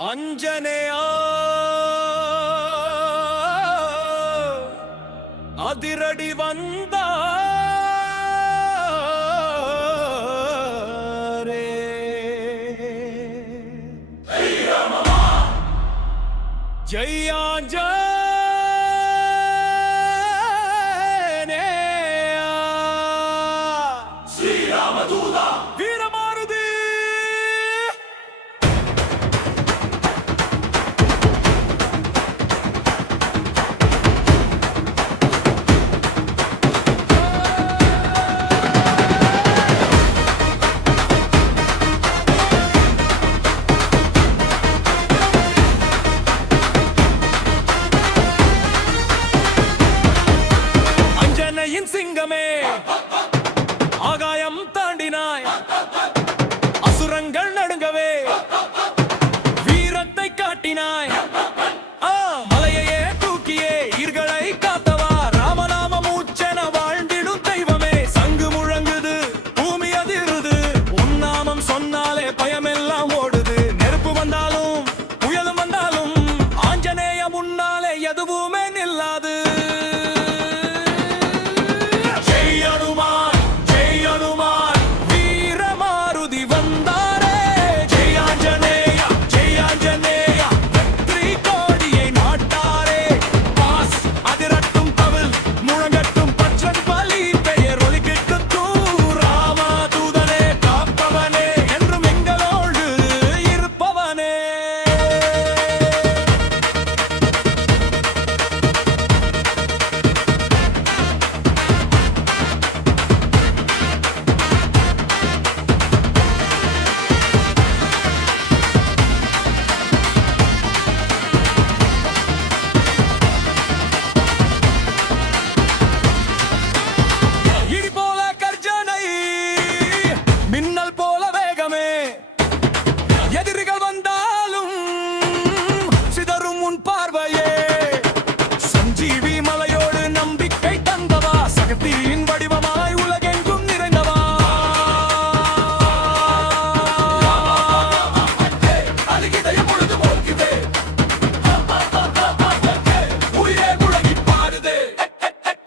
அஞ்சனையா அதிரடி வந்தாரே ஜெயாஞ்ச சிங்கமே ஆகாயம் தாண்டினாய் அசுரங்கள் நடுங்கவே வீரத்தை காட்டினாய் மலையையே தூக்கியே ஈர்களை காத்தவா ராமநாம மூச்சென வாழ்ந்திடும் தெய்வமே சங்கு முழங்குது பூமி அதிருது உன்னாமம் சொன்னாலே பயமெல்லாம் ஓடுது நெருப்பு வந்தாலும் புயலும் வந்தாலும் ஆஞ்சநேய முன்னாலே எதுவுமே நில்லாது எதிரிகள் வந்தாலும் சிதறும் உன் பார்வையே சஞ்சீவி மலையோடு நம்பிக்கை தந்தவா சக்தியின் வடிவமாய் உலகெங்கும் நிறைந்தவா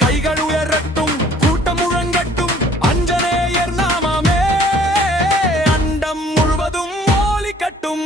கைகள் உயரட்டும் கூட்டம் முழங்கட்டும் அஞ்சனேயர் நாமமே அண்டம் முழுவதும் கட்டும்